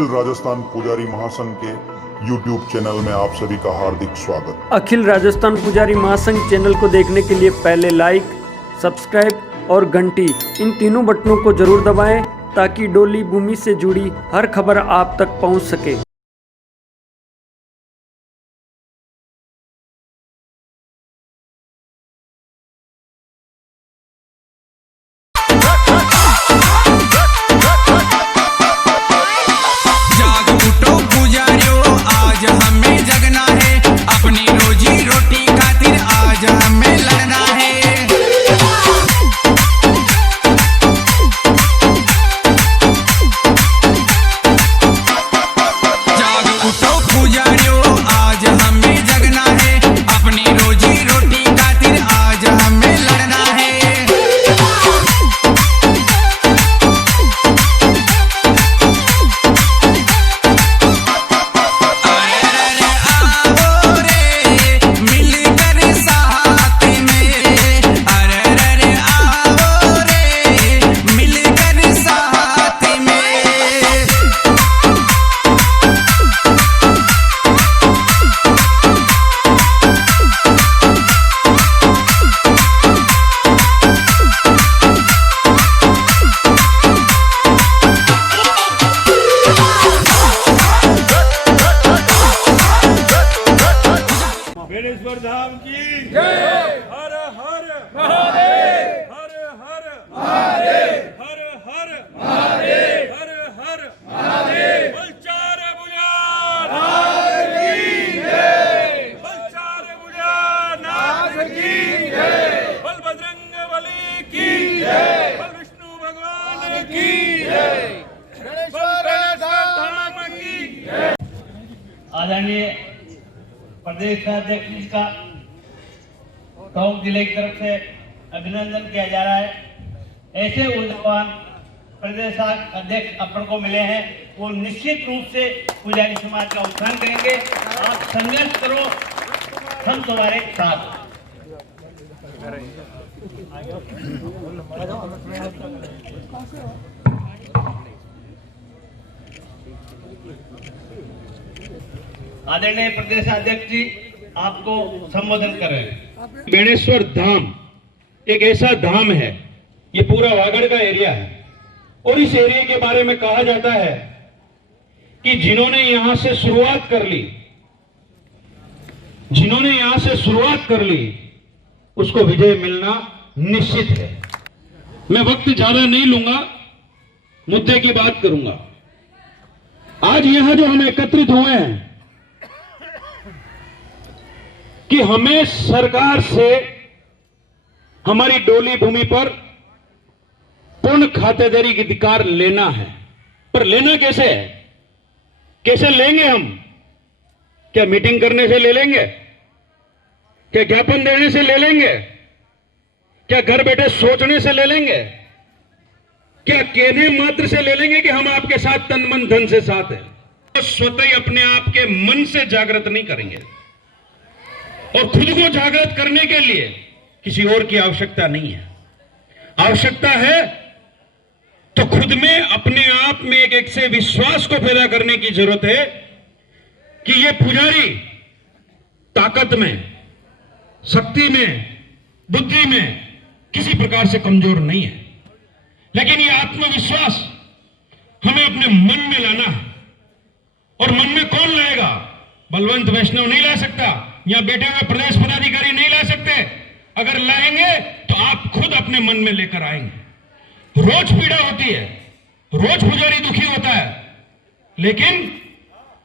अखिल राजस्थान पुजारी महासंघ के YouTube चैनल में आप सभी का हार्दिक स्वागत। अखिल राजस्थान पुजारी महासंघ चैनल को देखने के लिए पहले लाइक, सब्सक्राइब और घंटी इन तीनों बटनों को जरूर दबाएं ताकि डोली भूमि से जुड़ी हर खबर आप तक पहुंच सके। बेणेश्वर धाम की जय। हर हर महादेव, हर हर महादेव, हर हर महादेव, हर हर महादेव। बलचार बुझा नाथ की जय, बलचार बुझा नाथ की जय, बल बजरंग बली की जय, बल विष्णु भगवान की जय, बेणेश्वर धाम की जय। आदरणीय प्रदेश अध्यक्ष जी का टोंक जिले की तरफ से अभिनंदन किया जा रहा है। ऐसे ऊर्जावान प्रदेश अध्यक्ष अपन को मिले हैं, वो निश्चित रूप से पुजारी समाज का उत्थान करेंगे। आप संघर्ष करो, हम तुम्हारे साथ। आदरणीय प्रदेश अध्यक्ष जी आपको संबोधन कर रहे हैं। बेणेश्वर धाम एक ऐसा धाम है, ये पूरा वागड़ का एरिया है और इस एरिया के बारे में कहा जाता है कि जिन्होंने यहां से शुरुआत कर ली उसको विजय मिलना निश्चित है। मैं वक्त ज्यादा नहीं लूंगा, मुद्दे की बात करूंगा। आज यहां जो हम एकत्रित हुए हैं कि हमें सरकार से हमारी डोली भूमि पर पूर्ण खातेदारी का अधिकार लेना है। पर लेना कैसे है, कैसे लेंगे हम? क्या मीटिंग करने से ले लेंगे? क्या ज्ञापन देने से ले लेंगे? क्या घर बैठे सोचने से ले लेंगे? क्या कहने मात्र से ले लेंगे कि हम आपके साथ तन मन धन से साथ हैं? तो स्वतः ही अपने आप के मन से जागृत नहीं करेंगे और खुद को जागृत करने के लिए किसी और की आवश्यकता नहीं है। आवश्यकता है तो खुद में अपने आप में एक ऐसे विश्वास को पैदा करने की जरूरत है कि ये पुजारी ताकत में, शक्ति में, बुद्धि में किसी प्रकार से कमजोर नहीं है, लेकिन ये आत्मविश्वास हमें अपने मन में लाना है। और मन में कौन लाएगा? बलवंत वैष्णव नहीं ला सकता, या बैठे हुए प्रदेश पदाधिकारी नहीं ला सकते। अगर लाएंगे तो आप खुद अपने मन में लेकर आएंगे। रोज पीड़ा होती है, रोज पुजारी दुखी होता है, लेकिन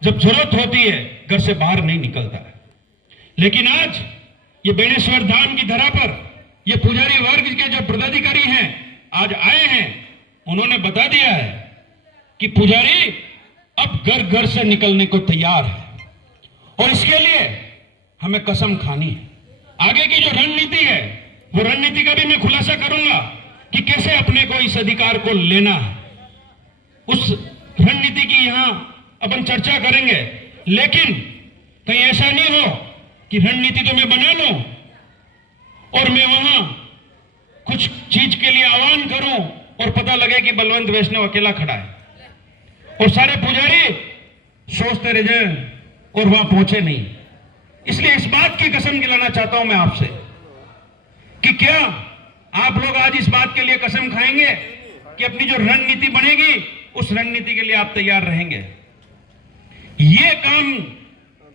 जब जरूरत होती है घर से बाहर नहीं निकलता है। लेकिन आज ये बेणेश्वर धाम की धरा पर ये पुजारी वर्ग के जो पदाधिकारी हैं आज आए हैं, उन्होंने बता दिया है कि पुजारी अब घर घर से निकलने को तैयार है और इसके लिए हमें कसम खानी है। आगे की जो रणनीति है वो रणनीति का भी मैं खुलासा करूंगा कि कैसे अपने को इस अधिकार को लेना है। उस रणनीति की यहां अपन चर्चा करेंगे, लेकिन कहीं ऐसा नहीं हो कि रणनीति तो मैं बना लूं और मैं वहां कुछ चीज के लिए आह्वान करूं और पता लगे कि बलवंत वैष्णव अकेला खड़ा है। और सारे पुजारी सोचते रह जाए और वहां पहुंचे नहीं। इसलिए इस बात की कसम दिलाना चाहता हूं मैं आपसे कि क्या आप लोग आज इस बात के लिए कसम खाएंगे कि अपनी जो रणनीति बनेगी उस रणनीति के लिए आप तैयार रहेंगे? ये काम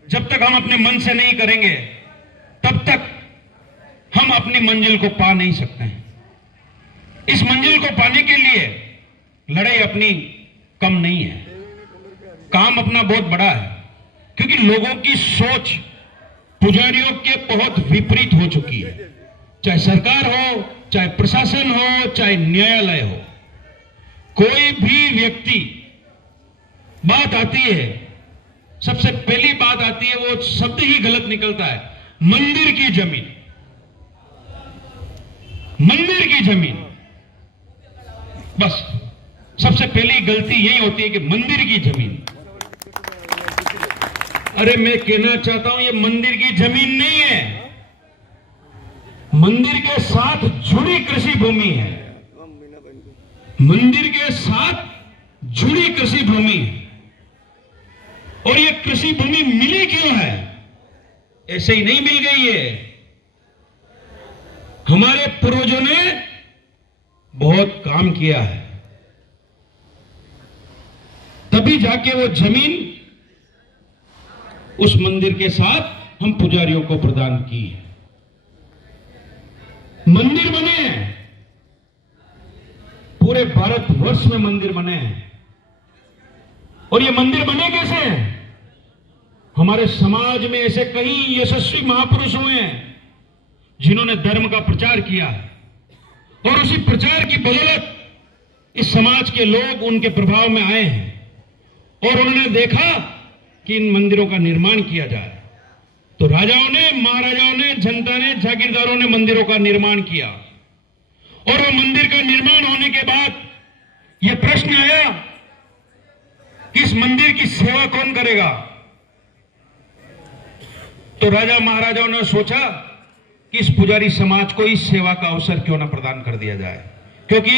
जब तक हम अपने मन से नहीं करेंगे तब तक हम अपनी मंजिल को पा नहीं सकते हैं। इस मंजिल को पाने के लिए लड़ाई अपनी कम नहीं है, काम अपना बहुत बड़ा है, क्योंकि लोगों की सोच पुजारियों के बहुत विपरीत हो चुकी है। चाहे सरकार हो, चाहे प्रशासन हो, चाहे न्यायालय हो, कोई भी व्यक्ति बात आती है, सबसे पहली बात आती है, वो शब्द ही गलत निकलता है, मंदिर की जमीन, मंदिर की जमीन। बस सबसे पहली गलती यही होती है कि मंदिर की जमीन। अरे मैं कहना चाहता हूं ये मंदिर की जमीन नहीं है, मंदिर के साथ जुड़ी कृषि भूमि है, मंदिर के साथ जुड़ी कृषि भूमि है। और ये कृषि भूमि मिली क्यों है? ऐसे ही नहीं मिल गई है, हमारे पूर्वजों ने बहुत काम किया है, तभी जाके वो जमीन उस मंदिर के साथ हम पुजारियों को प्रदान की है। मंदिर बने हैं, पूरे भारतवर्ष में मंदिर बने हैं। और ये मंदिर बने कैसे हैं? हमारे समाज में ऐसे कई यशस्वी महापुरुष हुए हैं जिन्होंने धर्म का प्रचार किया है, और उसी प्रचार की बदौलत इस समाज के लोग उनके प्रभाव में आए हैं और उन्होंने देखा कि इन मंदिरों का निर्माण किया जाए। तो राजाओं ने, महाराजाओं ने, जनता ने, जागीरदारों ने मंदिरों का निर्माण किया, और वो मंदिर का निर्माण होने के बाद यह प्रश्न आया कि इस मंदिर की सेवा कौन करेगा? तो राजा महाराजाओं ने सोचा कि इस पुजारी समाज को इस सेवा का अवसर क्यों ना प्रदान कर दिया जाए, क्योंकि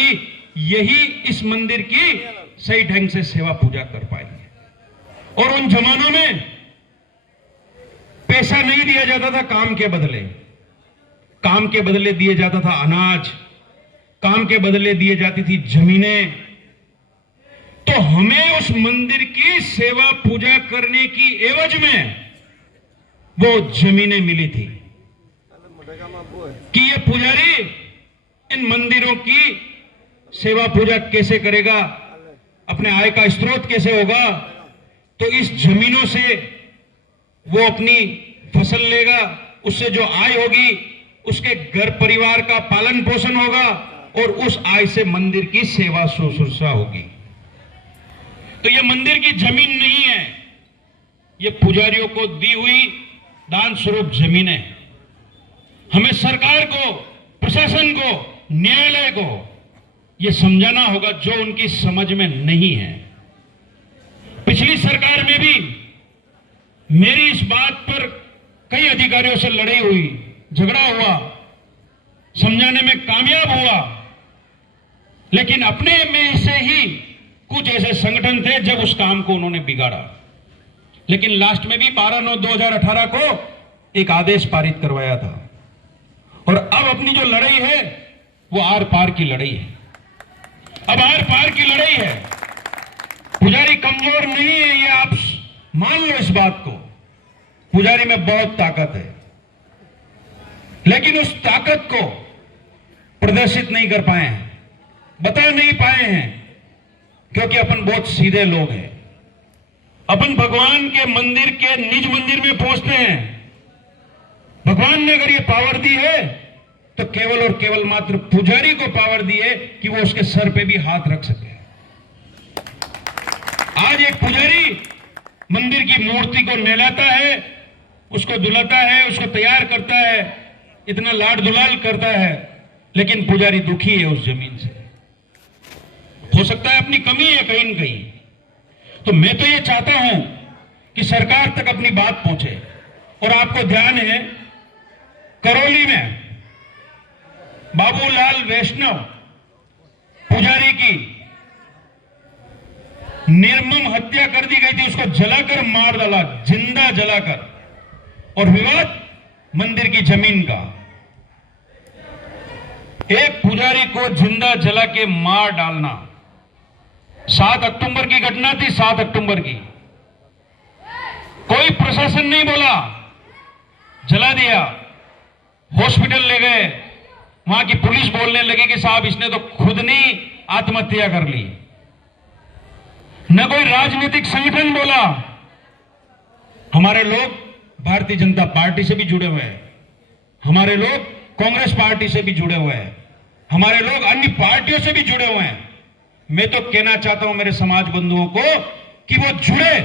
यही इस मंदिर की सही ढंग से सेवा पूजा कर पाएंगे। और उन जमानों में पैसा नहीं दिया जाता था काम के बदले, काम के बदले दिए जाता था अनाज, काम के बदले दिए जाती थी जमीनें। तो हमें उस मंदिर की सेवा पूजा करने की एवज में वो जमीनें मिली थी कि ये पुजारी इन मंदिरों की सेवा पूजा कैसे करेगा, अपने आय का स्रोत कैसे होगा। तो इस जमीनों से वो अपनी फसल लेगा, उससे जो आय होगी उसके घर परिवार का पालन पोषण होगा, और उस आय से मंदिर की सेवा शुश्रूषा होगी। तो ये मंदिर की जमीन नहीं है, ये पुजारियों को दी हुई दान स्वरूप जमीनें। हमें सरकार को, प्रशासन को, न्यायालय को ये समझाना होगा जो उनकी समझ में नहीं है। पिछली सरकार में भी मेरी इस बात पर कई अधिकारियों से लड़ाई हुई, झगड़ा हुआ, समझाने में कामयाब हुआ, लेकिन अपने में से ही कुछ ऐसे संगठन थे जब उस काम को उन्होंने बिगाड़ा। लेकिन लास्ट में भी 12/9/2018 को एक आदेश पारित करवाया था, और अब अपनी जो लड़ाई है वो आर पार की लड़ाई है। अब आर पार की लड़ाई है, पुजारी कमजोर नहीं है, ये आप मान लो इस बात को। पुजारी में बहुत ताकत है, लेकिन उस ताकत को प्रदर्शित नहीं कर पाए हैं, बता नहीं पाए हैं, क्योंकि अपन बहुत सीधे लोग हैं। अपन भगवान के मंदिर के निज मंदिर में पहुंचते हैं। भगवान ने अगर ये पावर दी है तो केवल और केवल मात्र पुजारी को पावर दी है कि वो उसके सर पे भी हाथ रख सके। आज एक पुजारी मंदिर की मूर्ति को नहलाता है, उसको दुलाता है, उसको तैयार करता है, इतना लाड दुलाल करता है, लेकिन पुजारी दुखी है उस जमीन से। हो सकता है अपनी कमी है कहीं न कहीं। तो मैं तो ये चाहता हूं कि सरकार तक अपनी बात पहुंचे। और आपको ध्यान है, करौली में बाबूलाल वैष्णव पुजारी की निर्मम हत्या कर दी गई थी, उसको जलाकर मार डाला, जिंदा जलाकर। और विवाद मंदिर की जमीन का, एक पुजारी को जिंदा जला के मार डालना। 7 अक्टूबर की घटना थी, 7 अक्टूबर की। कोई प्रशासन नहीं बोला, जला दिया। हॉस्पिटल ले गए, वहां की पुलिस बोलने लगी कि साहब इसने तो खुद नहीं आत्महत्या कर ली। न कोई राजनीतिक संगठन बोला। हमारे लोग भारतीय जनता पार्टी से भी जुड़े हुए हैं, हमारे लोग कांग्रेस पार्टी से भी जुड़े हुए हैं, हमारे लोग अन्य पार्टियों से भी जुड़े हुए हैं। मैं तो कहना चाहता हूं मेरे समाज बंधुओं को कि वो जुड़े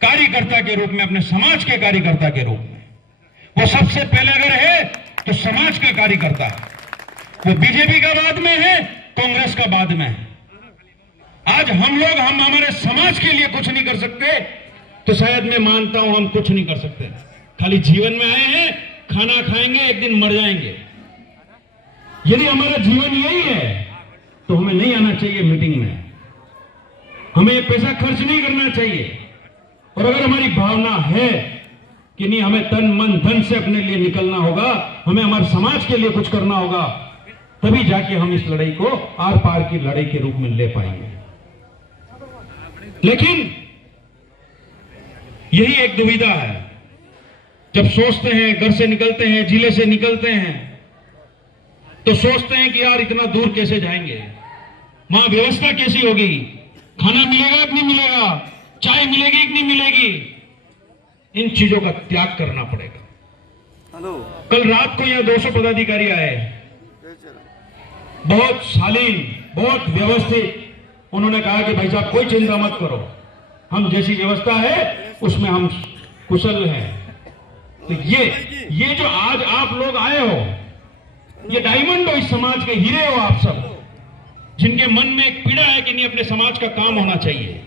कार्यकर्ता के रूप में, अपने समाज के कार्यकर्ता के रूप में। वो सबसे पहले अगर है तो समाज का कार्यकर्ता है। वो बीजेपी का बाद में है, कांग्रेस का बाद में है। आज हम लोग हमारे समाज के लिए कुछ नहीं कर सकते तो शायद मैं मानता हूं हम कुछ नहीं कर सकते। खाली जीवन में आए हैं, खाना खाएंगे, एक दिन मर जाएंगे। यदि हमारा जीवन यही है तो हमें नहीं आना चाहिए मीटिंग में, हमें पैसा खर्च नहीं करना चाहिए। और अगर हमारी भावना है कि नहीं, हमें तन मन धन से अपने लिए निकलना होगा, हमें हमारे समाज के लिए कुछ करना होगा, तभी जाके हम इस लड़ाई को आर पार की लड़ाई के रूप में ले पाएंगे। लेकिन यही एक दुविधा है, जब सोचते हैं, घर से निकलते हैं, जिले से निकलते हैं, तो सोचते हैं कि यार इतना दूर कैसे जाएंगे, वहां व्यवस्था कैसी होगी, खाना मिलेगा कि नहीं मिलेगा, चाय मिलेगी कि नहीं मिलेगी। इन चीजों का त्याग करना पड़ेगा। कल रात को यहां 200 पदाधिकारी आए, बहुत शालीन, बहुत व्यवस्थित। उन्होंने कहा कि भाई साहब कोई चिंता मत करो, हम जैसी व्यवस्था है उसमें हम कुशल हैं। तो ये जो आज आप लोग आए हो, ये डायमंड हो, इस समाज के हीरे हो आप सब, जिनके मन में एक पीड़ा है कि नहीं अपने समाज का काम होना चाहिए,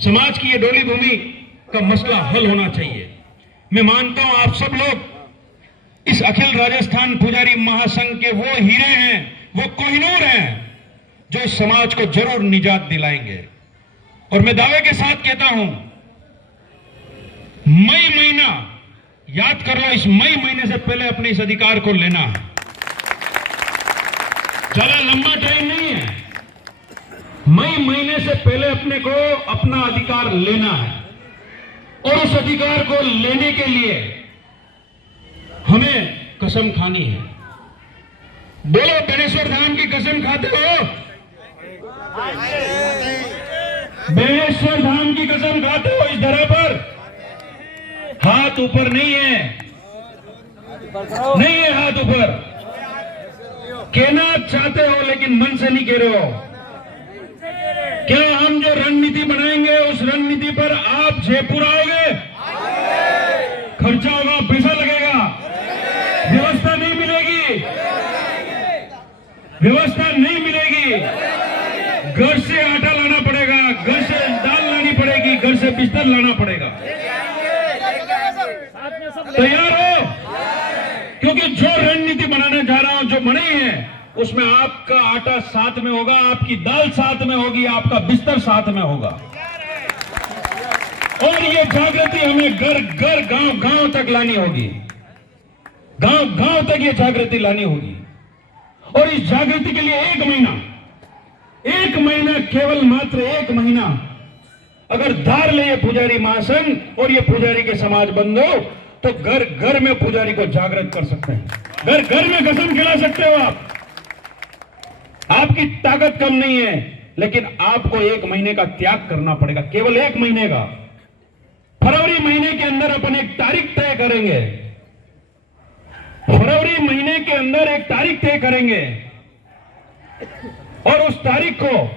समाज की ये डोली भूमि का मसला हल होना चाहिए। मैं मानता हूं आप सब लोग इस अखिल राजस्थान पुजारी महासंघ के वो हीरे हैं, वो कोहिनूर हैं, जो इस समाज को जरूर निजात दिलाएंगे। और मैं दावे के साथ कहता हूं, मई महीना याद कर लो, इस मई महीने से पहले अपने इस अधिकार को लेना है। ज्यादा लंबा टाइम नहीं है, मई महीने से पहले अपने को अपना अधिकार लेना है। और उस अधिकार को लेने के लिए हमें कसम खानी है। बोलो, बेणेश्वर धाम की कसम खाते हो? बेणेश्वर धाम की कसम खाते हो? इस धरा पर हाथ ऊपर नहीं है, नहीं है हाथ ऊपर। कहना चाहते हो लेकिन मन से नहीं कह रहे हो। क्या हम जो रणनीति बनाएंगे उस रणनीति पर आप जयपुर आओगे? खर्चा होगा, पैसा लगेगा, व्यवस्था नहीं मिलेगी, व्यवस्था नहीं मिलेगी। घर से आटा लाना पड़ेगा, घर से दाल लानी पड़ेगी, घर से बिस्तर लाना पड़ेगा। तैयार हो? क्योंकि जो रणनीति बनाने जा रहा हूं, जो बनी है, उसमें आपका आटा साथ में होगा, आपकी दाल साथ में होगी, आपका बिस्तर साथ में होगा। और ये जागृति हमें घर घर, गांव गांव तक लानी होगी, गांव गांव तक ये जागृति लानी होगी। और इस जागृति के लिए एक महीना, केवल मात्र 1 महीना अगर धार ले ये पुजारी महासंघ और ये पुजारी के समाज बंधु, तो घर घर में पुजारी को जागृत कर सकते हैं, घर घर में कसम खिला सकते हो आप। आपकी ताकत कम नहीं है, लेकिन आपको 1 महीने का त्याग करना पड़ेगा, केवल 1 महीने का। फरवरी महीने के अंदर अपन एक तारीख तय करेंगे, फरवरी महीने के अंदर एक तारीख तय करेंगे, और उस तारीख को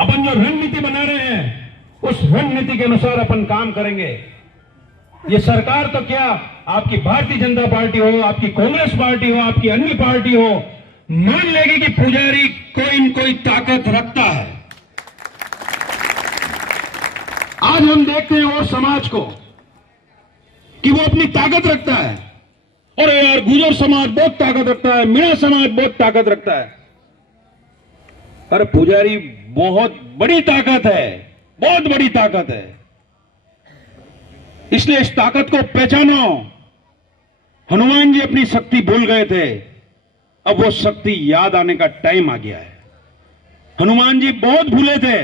अपन जो रणनीति बना रहे हैं, उस रणनीति के अनुसार अपन काम करेंगे। ये सरकार तो क्या, आपकी भारतीय जनता पार्टी हो, आपकी कांग्रेस पार्टी हो, आपकी अन्य पार्टी हो, मान लेगी कि पुजारी कोई न कोई ताकत रखता है। आज हम देखते हैं और समाज को कि वो अपनी ताकत रखता है। और यार गुजर समाज बहुत ताकत रखता है, मीणा समाज बहुत ताकत रखता है। अरे पुजारी, बहुत बड़ी ताकत है, बहुत बड़ी ताकत है। इसलिए इस ताकत को पहचानो। हनुमान जी अपनी शक्ति भूल गए थे, अब वो शक्ति याद आने का टाइम आ गया है। हनुमान जी बहुत भूले थे,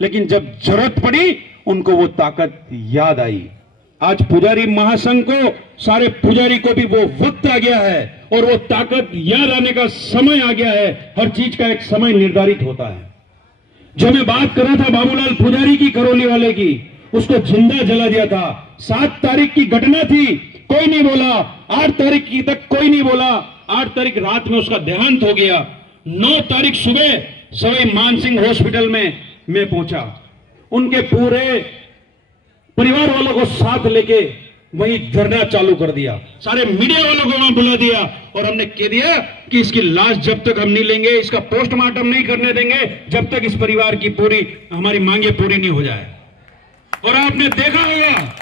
लेकिन जब जरूरत पड़ी उनको वो ताकत याद आई। आज पुजारी महासंघ को, सारे पुजारी को भी वो वक्त आ गया है और वो ताकत याद आने का समय आ गया है। हर चीज का एक समय निर्धारित होता है। जो मैं बात कर रहा था बाबूलाल पुजारी की, करौली वाले की, उसको जिंदा जला दिया था। 7 तारीख की घटना थी, कोई नहीं बोला। 8 तारीख की तक कोई नहीं बोला। 8 तारीख रात में उसका देहांत हो गया। 9 तारीख सुबह सवाई मानसिंह हॉस्पिटल में मैं पहुंचा। उनके पूरे परिवार वालों को साथ लेके वहीं धरना चालू कर दिया। सारे मीडिया वालों को वहां बुला दिया और हमने कह दिया कि इसकी लाश जब तक हम नहीं लेंगे, इसका पोस्टमार्टम नहीं करने देंगे, जब तक इस परिवार की पूरी हमारी मांगे पूरी नहीं हो जाए। और आपने देखा होगा,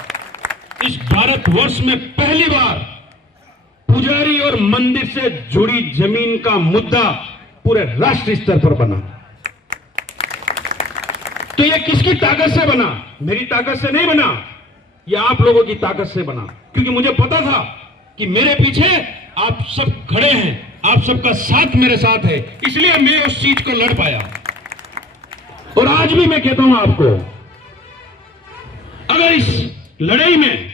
इस भारतवर्ष में पहली बार पुजारी और मंदिर से जुड़ी जमीन का मुद्दा पूरे राष्ट्रीय स्तर पर बना। तो ये किसकी ताकत से बना? मेरी ताकत से नहीं बना, ये आप लोगों की ताकत से बना। क्योंकि मुझे पता था कि मेरे पीछे आप सब खड़े हैं, आप सबका साथ मेरे साथ है, इसलिए मैं उस चीज को लड़ पाया। और आज भी मैं कहता हूं आपको, अगर इस लड़ाई में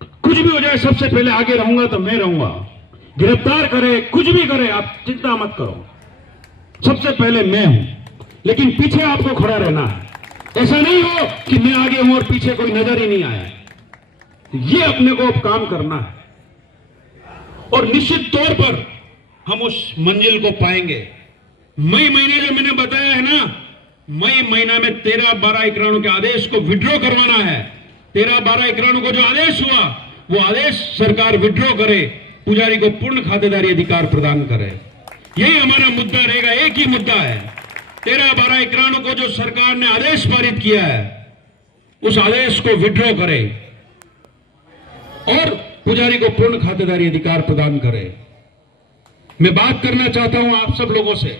कुछ भी हो जाए, सबसे पहले आगे रहूंगा तो मैं रहूंगा। गिरफ्तार करे, कुछ भी करे, आप चिंता मत करो, सबसे पहले मैं हूं। लेकिन पीछे आपको खड़ा रहना है। ऐसा नहीं हो कि मैं आगे हूं और पीछे कोई नजर ही नहीं आया। ये अपने को अब काम करना है और निश्चित तौर पर हम उस मंजिल को पाएंगे। मई महीने जो मैंने बताया है ना, मई महीना में 13-12 एकराणों के आदेश को विड्रॉ करवाना है। 13-12 एकराणों को जो आदेश हुआ, वो आदेश सरकार विड्रॉ करे, पुजारी को पूर्ण खातेदारी अधिकार प्रदान करे। यही हमारा मुद्दा रहेगा, एक ही मुद्दा है। 13-12 एकराणों को जो सरकार ने आदेश पारित किया है, उस आदेश को विड्रॉ करे और पुजारी को पूर्ण खातेदारी अधिकार प्रदान करे। मैं बात करना चाहता हूं आप सब लोगों से।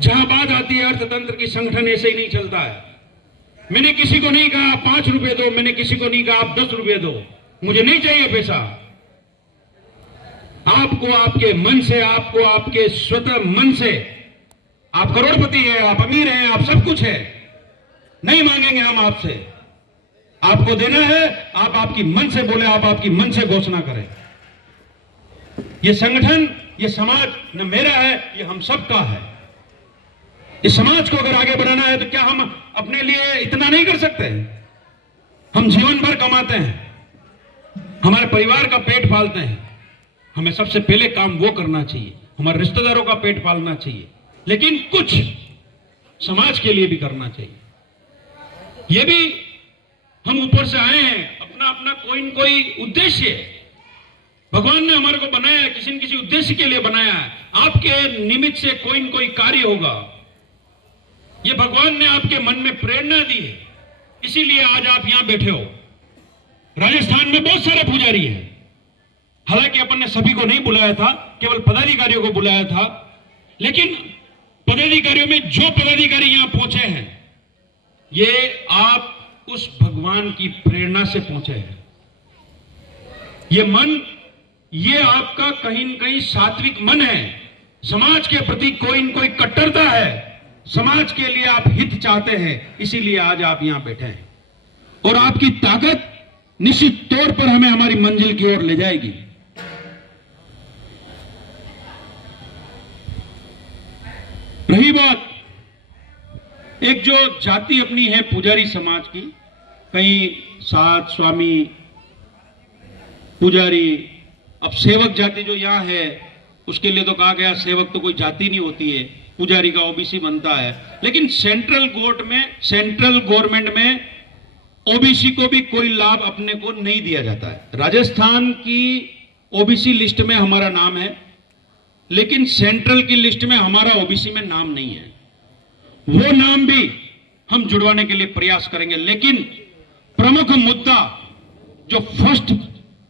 जहां बात आती है अर्थतंत्र की, संगठन ऐसे ही नहीं चलता है। मैंने किसी को नहीं कहा 5 रुपए दो, मैंने किसी को नहीं कहा आप 10 रुपए दो, मुझे नहीं चाहिए पैसा। आपको आपके मन से, आपको आपके स्वतः मन से, आप करोड़पति हैं, आप अमीर हैं, आप सब कुछ है, नहीं मांगेंगे हम आपसे। आपको देना है, आप आपकी मन से बोले, आप आपकी मन से घोषणा करें। ये संगठन, ये समाज न मेरा है, ये हम सबका है। इस समाज को अगर आगे बढ़ाना है तो क्या हम अपने लिए इतना नहीं कर सकते? हम जीवन भर कमाते हैं, हमारे परिवार का पेट पालते हैं, हमें सबसे पहले काम वो करना चाहिए। हमारे रिश्तेदारों का पेट पालना चाहिए, लेकिन कुछ समाज के लिए भी करना चाहिए। ये भी हम ऊपर से आए हैं, अपना अपना कोई न कोई उद्देश्य है। भगवान ने हमारे को बनाया है, किसी न किसी उद्देश्य के लिए बनाया है। आपके निमित्त से कोई न कोई कार्य होगा। ये भगवान ने आपके मन में प्रेरणा दी है, इसीलिए आज आप यहां बैठे हो। राजस्थान में बहुत सारे पुजारी हैं, हालांकि अपन ने सभी को नहीं बुलाया था, केवल पदाधिकारियों को बुलाया था। लेकिन पदाधिकारियों में जो पदाधिकारी यहां पहुंचे हैं, ये आप उस भगवान की प्रेरणा से पहुंचे हैं। ये मन, ये आपका कहीं न कहीं सात्विक मन है। समाज के प्रति कोई न कोई कट्टरता है, समाज के लिए आप हित चाहते हैं, इसीलिए आज आप यहां बैठे हैं। और आपकी ताकत निश्चित तौर पर हमें हमारी मंजिल की ओर ले जाएगी। रही बात एक जो जाति अपनी है पुजारी समाज की, कहीं साध, स्वामी, पुजारी, अब सेवक जाति जो यहां है, उसके लिए तो कहा गया सेवक तो कोई जाति नहीं होती है, पुजारी का ओबीसी बनता है। लेकिन सेंट्रल गवर्नमेंट में ओबीसी को भी कोई लाभ अपने को नहीं दिया जाता है। राजस्थान की ओबीसी लिस्ट में हमारा नाम है, लेकिन सेंट्रल की लिस्ट में हमारा ओबीसी में नाम नहीं है। वो नाम भी हम जुड़वाने के लिए प्रयास करेंगे। लेकिन प्रमुख मुद्दा जो फर्स्ट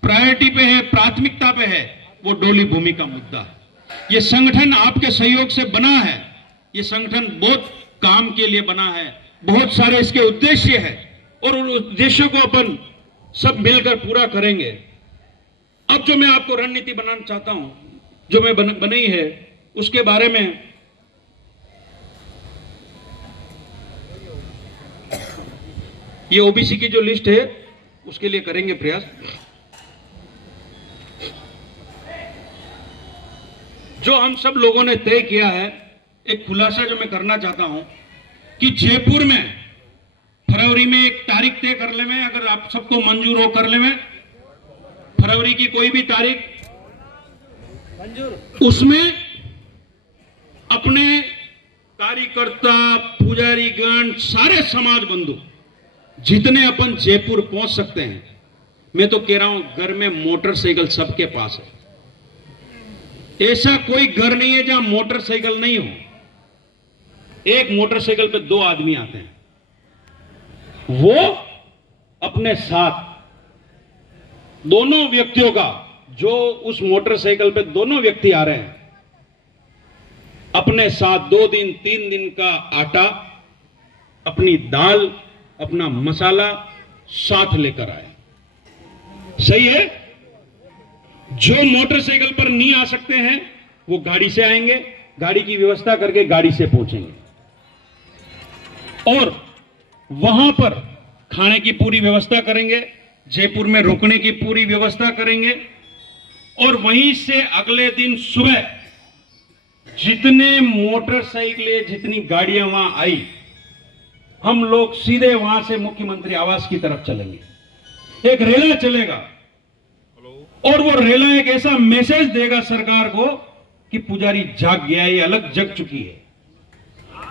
प्रायोरिटी पे है, प्राथमिकता पे है, वो डोली भूमि का मुद्दा है। ये संगठन आपके सहयोग से बना है। ये संगठन बहुत काम के लिए बना है, बहुत सारे इसके उद्देश्य है और उन उद्देश्यों को अपन सब मिलकर पूरा करेंगे। अब जो मैं आपको रणनीति बनाना चाहता हूं, जो मैं बनाई है, उसके बारे में ये ओबीसी की जो लिस्ट है उसके लिए करेंगे प्रयास। जो हम सब लोगों ने तय किया है, एक खुलासा जो मैं करना चाहता हूं कि जयपुर में फरवरी में एक तारीख तय कर ले में, अगर आप सबको मंजूर हो कर ले में, फरवरी की कोई भी तारीख, उसमें अपने कार्यकर्ता, पुजारी गण, सारे समाज बंधु जितने अपन जयपुर पहुंच सकते हैं, मैं तो कह रहा हूं घर में मोटरसाइकिल सबके पास है। ऐसा कोई घर नहीं है जहां मोटरसाइकिल नहीं हो। एक मोटरसाइकिल पे 2 आदमी आते हैं, वो अपने साथ दोनों व्यक्तियों का, जो उस मोटरसाइकिल पे दोनों व्यक्ति आ रहे हैं, अपने साथ 2 दिन 3 दिन का आटा, अपनी दाल, अपना मसाला साथ लेकर आए। सही है? जो मोटरसाइकिल पर नहीं आ सकते हैं वो गाड़ी से आएंगे, गाड़ी की व्यवस्था करके गाड़ी से पहुंचेंगे और वहां पर खाने की पूरी व्यवस्था करेंगे, जयपुर में रुकने की पूरी व्यवस्था करेंगे और वहीं से अगले दिन सुबह जितने मोटरसाइकिलें, जितनी गाड़ियां वहां आई, हम लोग सीधे वहां से मुख्यमंत्री आवास की तरफ चलेंगे। एक रेला चलेगा और वो रेला एक ऐसा मैसेज देगा सरकार को कि पुजारी जाग गया, ये अलग जग चुकी है।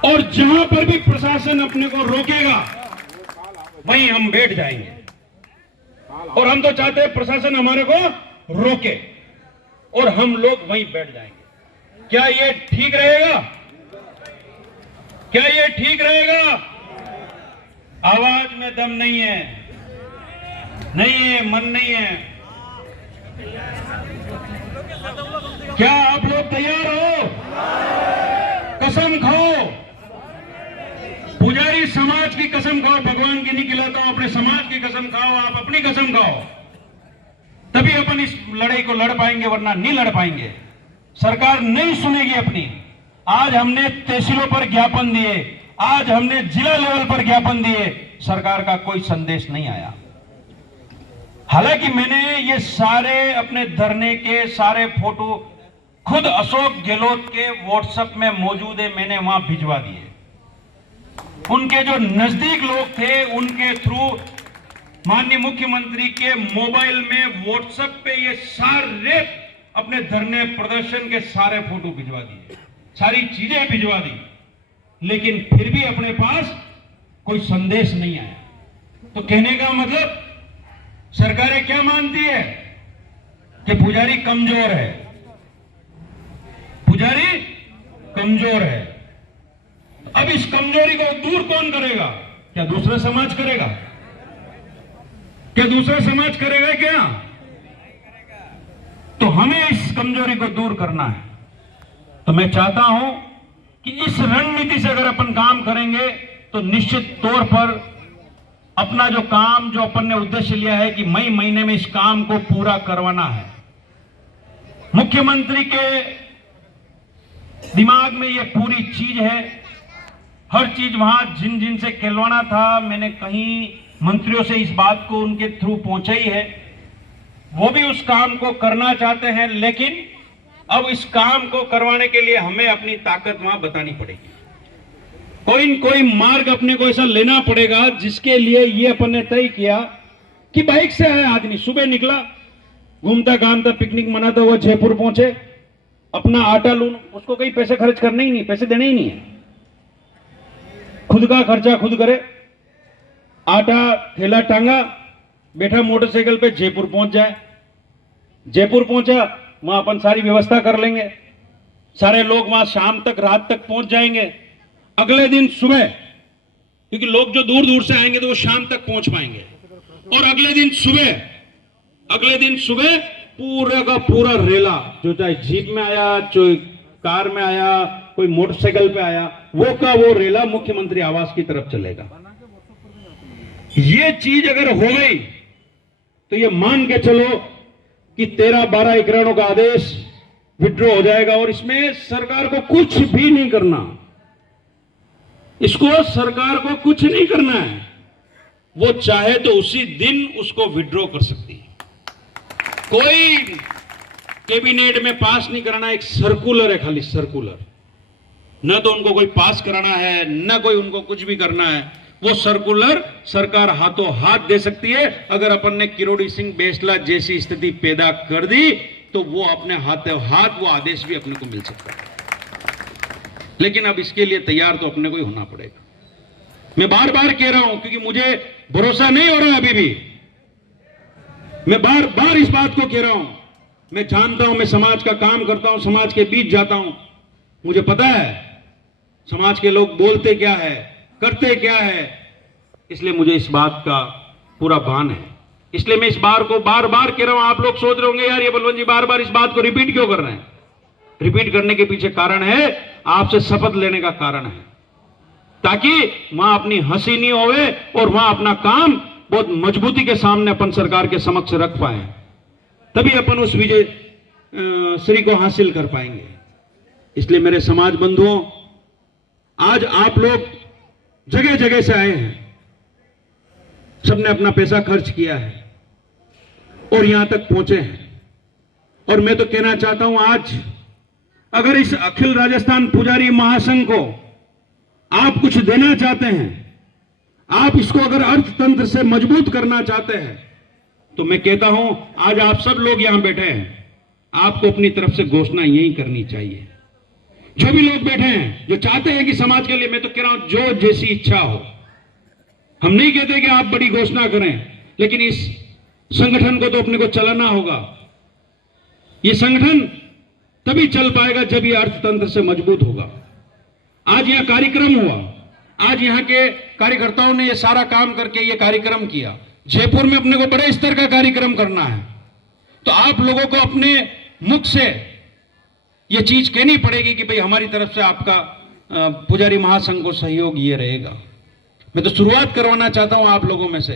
और जहां पर भी प्रशासन अपने को रोकेगा वहीं हम बैठ जाएंगे। और हम तो चाहते हैं प्रशासन हमारे को रोके और हम लोग वहीं बैठ जाएंगे। क्या ये ठीक रहेगा? क्या ये ठीक रहेगा? आवाज में दम नहीं है, नहीं है, मन नहीं है। क्या आप लोग तैयार हो? कसम खाओ, पुजारी समाज की कसम खाओ, भगवान की नहीं खिलाता हूं, अपने समाज की कसम खाओ, आप अपनी कसम खाओ, तभी अपन इस लड़ाई को लड़ पाएंगे, वरना नहीं लड़ पाएंगे। सरकार नहीं सुनेगी अपनी। आज हमने तहसीलों पर ज्ञापन दिए, आज हमने जिला लेवल पर ज्ञापन दिए, सरकार का कोई संदेश नहीं आया। हालांकि मैंने ये सारे अपने धरने के सारे फोटो खुद अशोक गहलोत के व्हाट्सएप में मौजूद है, मैंने वहां भिजवा दिए। उनके जो नजदीक लोग थे उनके थ्रू माननीय मुख्यमंत्री के मोबाइल में व्हाट्सएप पे ये सारे अपने धरने प्रदर्शन के सारे फोटो भिजवा दिए, सारी चीजें भिजवा दी, लेकिन फिर भी अपने पास कोई संदेश नहीं आया। तो कहने का मतलब सरकारें क्या मानती है कि पुजारी कमजोर है, पुजारी कमजोर है। अब इस कमजोरी को दूर कौन करेगा? क्या दूसरा समाज करेगा? क्या दूसरा समाज करेगा क्या? तो हमें इस कमजोरी को दूर करना है। तो मैं चाहता हूं कि इस रणनीति से अगर अपन काम करेंगे तो निश्चित तौर पर अपना जो काम, जो अपन ने उद्देश्य लिया है कि मई महीने में इस काम को पूरा करवाना है। मुख्यमंत्री के दिमाग में ये पूरी चीज है, हर चीज वहां जिन जिन से कहलवाना था, मैंने कहीं मंत्रियों से इस बात को उनके थ्रू पहुंचाई है, वो भी उस काम को करना चाहते हैं। लेकिन अब इस काम को करवाने के लिए हमें अपनी ताकत वहां बतानी पड़ेगी। कोई न कोई मार्ग अपने को ऐसा लेना पड़ेगा जिसके लिए ये अपन ने तय किया कि बाइक से आया आदमी, सुबह निकला, घूमता घामता पिकनिक मनाता हुआ जयपुर पहुंचे, अपना आटा लून, उसको कहीं पैसे खर्च करने ही नहीं, पैसे देने ही नहीं है, खुद का खर्चा खुद करे, आटा थैला टांगा, बैठा मोटरसाइकिल पे, जयपुर पहुंच जाए। जयपुर पहुंचा, वहां अपन सारी व्यवस्था कर लेंगे, सारे लोग वहां शाम तक, रात तक पहुंच जाएंगे। अगले दिन सुबह, क्योंकि लोग जो दूर दूर से आएंगे तो वो शाम तक पहुंच पाएंगे, और अगले दिन सुबह पूरा का पूरा रेला, जो चाहे जीप में आया, जो कार में आया, कोई मोटरसाइकिल पे आया, वो का वो रेला मुख्यमंत्री आवास की तरफ चलेगा। ये चीज अगर हो गई तो ये मान के चलो कि 13-12 एकड़ों का आदेश विड्रॉ हो जाएगा और इसमें सरकार को कुछ भी नहीं करना। इसको सरकार को कुछ नहीं करना है, वो चाहे तो उसी दिन उसको विड्रॉ कर सकती है। कोई कैबिनेट में पास नहीं कराना, एक सर्कुलर है, खाली सर्कुलर। न तो उनको कोई पास कराना है, न कोई उनको कुछ भी करना है। वो सर्कुलर सरकार हाथों हाथ दे सकती है। अगर अपन ने किरोड़ी सिंह बेसला जैसी स्थिति पैदा कर दी तो वो अपने हाथों हाथ वो आदेश भी अपने को मिल सकता है। लेकिन अब इसके लिए तैयार तो अपने को ही होना पड़ेगा। मैं बार बार कह रहा हूं क्योंकि मुझे भरोसा नहीं हो रहा अभी भी। मैं बार बार इस बात को कह रहा हूं। मैं जानता हूं, मैं समाज का काम करता हूं, समाज के बीच जाता हूं, मुझे पता है समाज के लोग बोलते क्या है, करते क्या है। इसलिए मुझे इस बात का पूरा भान है। इसलिए मैं इस बार को बार बार कह रहा हूं। आप लोग सोच रहे होंगे यार ये बलवंत जी बार बार इस बात को रिपीट क्यों कर रहे हैं। रिपीट करने के पीछे कारण है, आपसे शपथ लेने का कारण है, ताकि वहां अपनी हंसी नहीं होवे और वहां अपना काम बहुत मजबूती के सामने अपन सरकार के समक्ष रख पाए, तभी अपन उस विजय श्री को हासिल कर पाएंगे। इसलिए मेरे समाज बंधुओं, आज आप लोग जगह जगह से आए हैं, सबने अपना पैसा खर्च किया है और यहां तक पहुंचे हैं। और मैं तो कहना चाहता हूं, आज अगर इस अखिल राजस्थान पुजारी महासंघ को आप कुछ देना चाहते हैं, आप इसको अगर अर्थतंत्र से मजबूत करना चाहते हैं, तो मैं कहता हूं आज आप सब लोग यहां बैठे हैं, आपको अपनी तरफ से घोषणा यही करनी चाहिए। जो भी लोग बैठे हैं जो चाहते हैं कि समाज के लिए, मैं तो कह रहा हूं जो जैसी इच्छा हो, हम नहीं कहते कि आप बड़ी घोषणा करें, लेकिन इस संगठन को तो अपने को चलाना होगा। ये संगठन तभी चल पाएगा जब ये अर्थतंत्र से मजबूत होगा। आज यह कार्यक्रम हुआ, आज यहां के कार्यकर्ताओं ने ये सारा काम करके ये कार्यक्रम किया। जयपुर में अपने को बड़े स्तर का कार्यक्रम करना है, तो आप लोगों को अपने मुख से ये चीज कहनी पड़ेगी कि भाई हमारी तरफ से आपका पुजारी महासंघ को सहयोग ये रहेगा। मैं तो शुरुआत करवाना चाहता हूं आप लोगों में से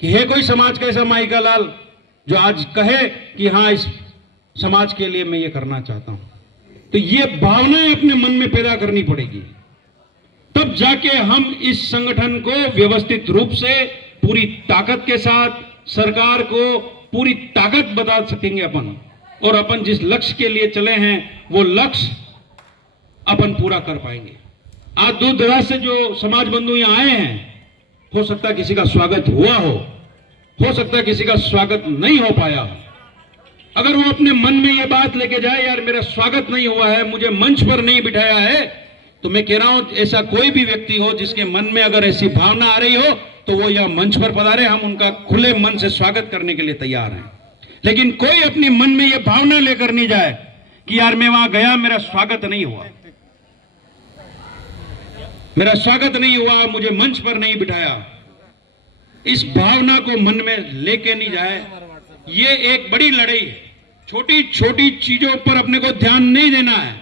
कि है कोई समाज का ऐसा माई का लाल जो आज कहे कि हां इस समाज के लिए मैं ये करना चाहता हूं, तो ये भावनाएं अपने मन में पैदा करनी पड़ेगी, तब जाके हम इस संगठन को व्यवस्थित रूप से पूरी ताकत के साथ सरकार को पूरी ताकत बता सकेंगे अपन, और अपन जिस लक्ष्य के लिए चले हैं वो लक्ष्य अपन पूरा कर पाएंगे। आज दूर दराज से जो समाज बंधु यहां आए हैं, हो सकता है किसी का स्वागत हुआ हो सकता है किसी का स्वागत नहीं हो पाया हो। अगर वो अपने मन में ये बात लेके जाए यार मेरा स्वागत नहीं हुआ है, मुझे मंच पर नहीं बिठाया है, तो मैं कह रहा हूं ऐसा कोई भी व्यक्ति हो जिसके मन में अगर ऐसी भावना आ रही हो तो वो यहां मंच पर पधारे, हम उनका खुले मन से स्वागत करने के लिए तैयार हैं। लेकिन कोई अपने मन में ये भावना लेकर नहीं जाए कि यार मैं वहां गया मेरा स्वागत नहीं हुआ, मेरा स्वागत नहीं हुआ, मुझे मंच पर नहीं बिठाया। इस भावना को मन में लेके नहीं जाए। ये एक बड़ी लड़ाई है, छोटी छोटी चीजों पर अपने को ध्यान नहीं देना है।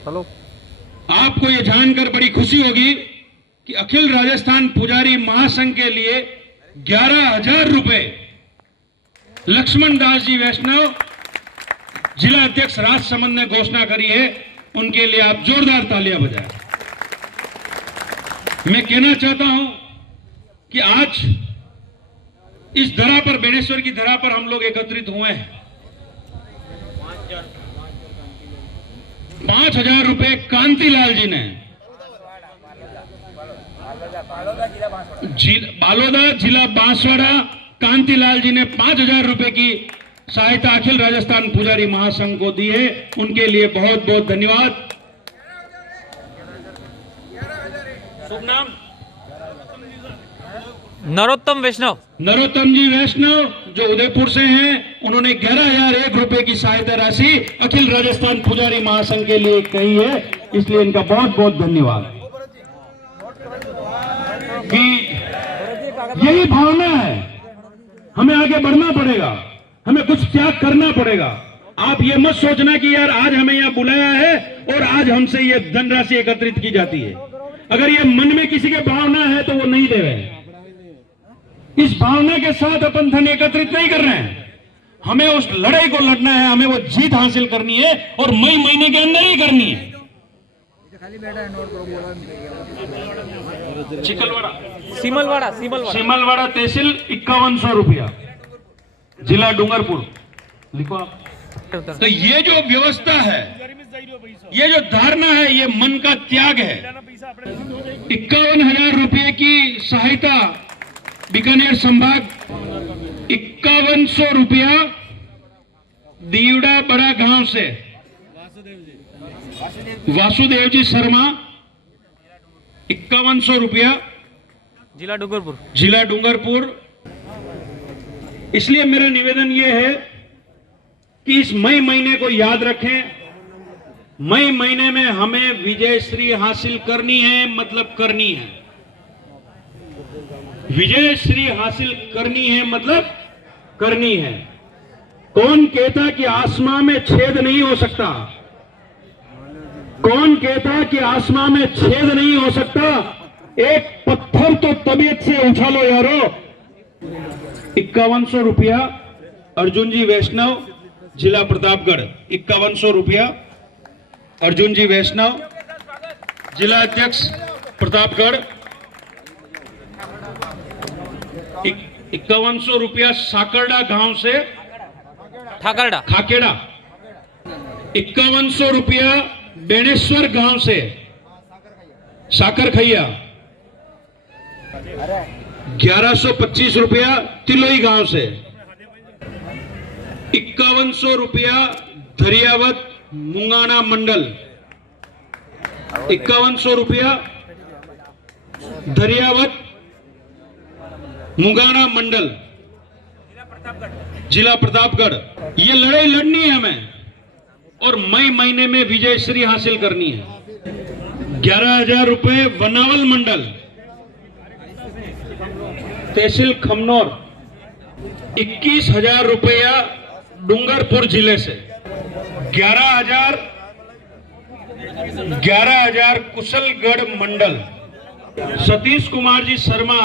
हेलो, आपको यह जानकर बड़ी खुशी होगी कि अखिल राजस्थान पुजारी महासंघ के लिए 11,000 रुपए लक्ष्मण दास जी वैष्णव जिला अध्यक्ष राजसमंद ने घोषणा करी है। उनके लिए आप जोरदार तालियां बजाएं। मैं कहना चाहता हूं कि आज इस धरा पर, बेणेश्वर की धरा पर हम लोग एकत्रित हुए हैं। 5,000 रुपए कांतिलाल जी ने, बालोदा जिला बांसवाड़ा, कांतिलाल जी ने 5,000 रुपए की सहायता अखिल राजस्थान पुजारी महासंघ को दी है। उनके लिए बहुत बहुत धन्यवाद। शुभ नाम नरोत्तम वैष्णव। नरोत्तम जी वैष्णव जो उदयपुर से हैं, उन्होंने 11,001 रुपए की सहायता राशि अखिल राजस्थान पुजारी महासंघ के लिए कही है, इसलिए इनका बहुत बहुत धन्यवाद। कि यही भावना है आगे बढ़ना पड़ेगा, हमें कुछ त्याग करना पड़ेगा। आप ये मत सोचना कि यार आज हमें यहां बुलाया है और आज हमसे ये धनराशि एकत्रित की जाती है। अगर ये मन में किसी के भावना है तो वो नहीं दे रहे हैं। इस भावना के साथ अपन धन एकत्रित नहीं कर रहे हैं। हमें उस लड़ाई को लड़ना है, हमें वो जीत हासिल करनी है और मई महीने के अंदर ही करनी है। सिमलवाड़ा तहसील 5100 रुपया, जिला डूंगरपुर। लिखो आप। तो ये जो व्यवस्था है, ये जो धारणा है, ये मन का त्याग है। 51,000 रुपये की सहायता बीकानेर संभाग, 5100 रुपया दीवड़ा बड़ा गांव से वासुदेव जी शर्मा, 5100 रुपया, जिला डूंगरपुर। इसलिए मेरा निवेदन यह है कि इस मई महीने को याद रखें। मई महीने में हमें विजयश्री हासिल करनी है, मतलब करनी है। विजयश्री हासिल करनी है, मतलब करनी है। कौन कहता कि आसमां में छेद नहीं हो सकता? कौन कहता कि आसमां में छेद नहीं हो सकता? एक पत्थर तो तबीयत से उछालो यारो। 5100 रुपया अर्जुन जी वैष्णव, जिला प्रतापगढ़। 5100 रुपया अर्जुन जी वैष्णव, जिला अध्यक्ष प्रतापगढ़। 5100 रुपया साकरडा गांव से खाकेड़ा। 5100 रुपया बेणेश्वर गांव से साकर खैया। 1125 रुपया तिलोई गांव से। 5100 रुपया धरियावत मुंगाना मंडल। 5100 रुपया धरियावत मुंगाना मंडल, जिला प्रतापगढ़। ये लड़ाई लड़नी है हमें और मई महीने में विजयश्री हासिल करनी है। 11,000 रुपए वनावल मंडल, तहसील खमनौर। 21,000 रुपया डूंगरपुर जिले से। 11,000 कुशलगढ़ मंडल। सतीश कुमार जी शर्मा,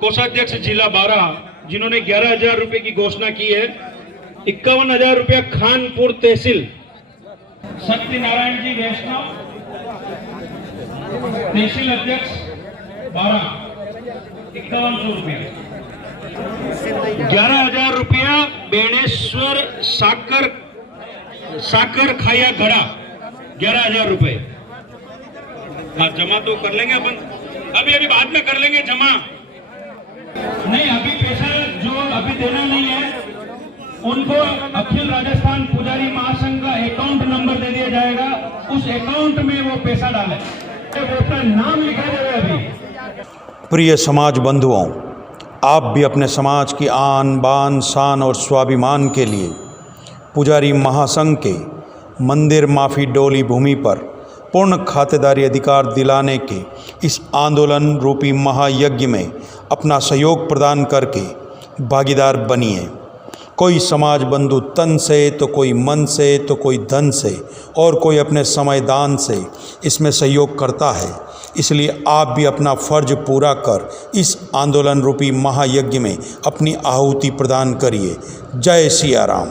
कोषाध्यक्ष जिला 12, जिन्होंने 11,000 रुपए की घोषणा की है। 51,000 रुपया खानपुर तहसील। सत्यनारायण जी वैष्णव, तहसील अध्यक्ष 12, 5100 रुपया। 11,000 रुपया बेणेश्वर साकर खाया घड़ा, 11,000 रुपए। हाँ, जमा तो कर लेंगे अपन, अभी बाद में कर लेंगे जमा। नहीं, अभी पैसा जो अभी देना नहीं है उनको अखिल राजस्थान पुजारी महासंघ का अकाउंट नंबर दे दिया जाएगा। उस अकाउंट में वो पैसा डालें, वो अपना नाम लिखा जाएगा। अभी प्रिय समाज बंधुओं, आप भी अपने समाज की आन बान शान और स्वाभिमान के लिए पुजारी महासंघ के मंदिर माफी डोली भूमि पर पूर्ण खातेदारी अधिकार दिलाने के इस आंदोलन रूपी महायज्ञ में अपना सहयोग प्रदान करके भागीदार बनिए। कोई समाज बंधु तन से, तो कोई मन से, तो कोई धन से और कोई अपने समय दान से इसमें सहयोग करता है। इसलिए आप भी अपना फर्ज पूरा कर इस आंदोलन रूपी महायज्ञ में अपनी आहुति प्रदान करिए। जय सिया राम।